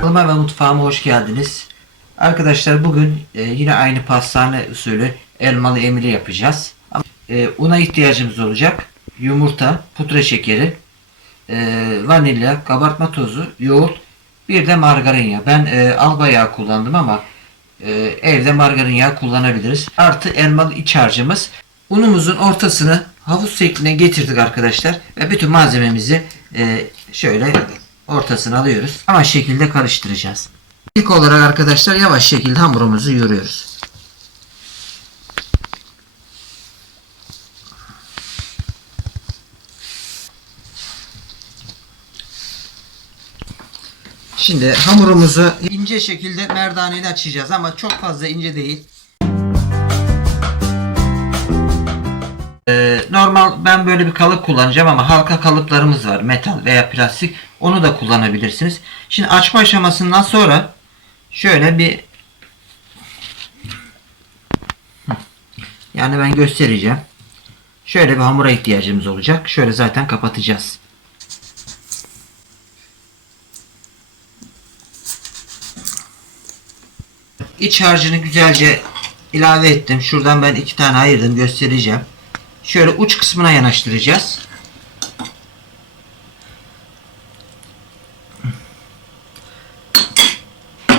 Kanalıma ve mutfağıma hoş geldiniz. Arkadaşlar bugün e, yine aynı pastane usulü elmalı emili yapacağız. E, una ihtiyacımız olacak. Yumurta, pudra şekeri, e, vanilya, kabartma tozu, yoğurt, bir de margarin yağı. Ben e, alba yağı kullandım ama e, evde margarin yağı kullanabiliriz. Artı elmalı iç harcımız. Unumuzun ortasını havuz şekline getirdik arkadaşlar. Ve bütün malzememizi e, şöyle ortasına alıyoruz. Ama şekilde karıştıracağız. İlk olarak arkadaşlar yavaş şekilde hamurumuzu yoruyoruz. Şimdi hamurumuzu ince şekilde merdaneyle açacağız ama çok fazla ince değil. Ee, normal ben böyle bir kalıp kullanacağım ama halka kalıplarımız var metal veya plastik onu da kullanabilirsiniz. Şimdi açma aşamasından sonra şöyle bir yani ben göstereceğim. Şöyle bir hamura ihtiyacımız olacak. Şöyle zaten kapatacağız. İç harcını güzelce ilave ettim. Şuradan ben iki tane ayırdım göstereceğim. Şöyle uç kısmına yanaştıracağız.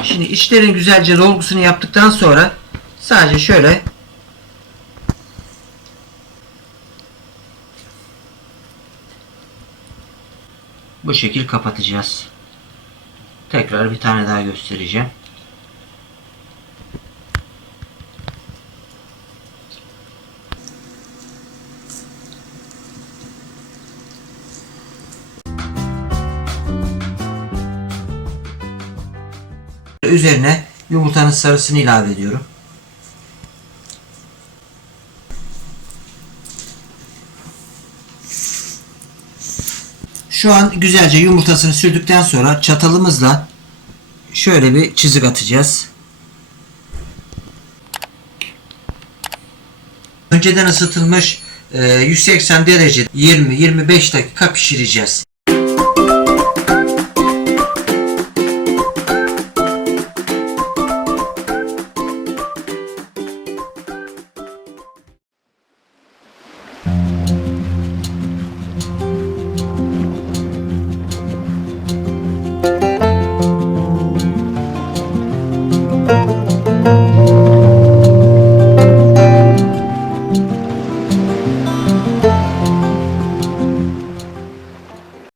Şimdi içlerin güzelce dolgusunu yaptıktan sonra sadece şöyle bu şekil kapatacağız. Tekrar bir tane daha göstereceğim. Üzerine yumurtanın sarısını ilave ediyorum. Şu an güzelce yumurtasını sürdükten sonra çatalımızla şöyle bir çizik atacağız. Önceden ısıtılmış e, 180 derece 20-25 dakika pişireceğiz.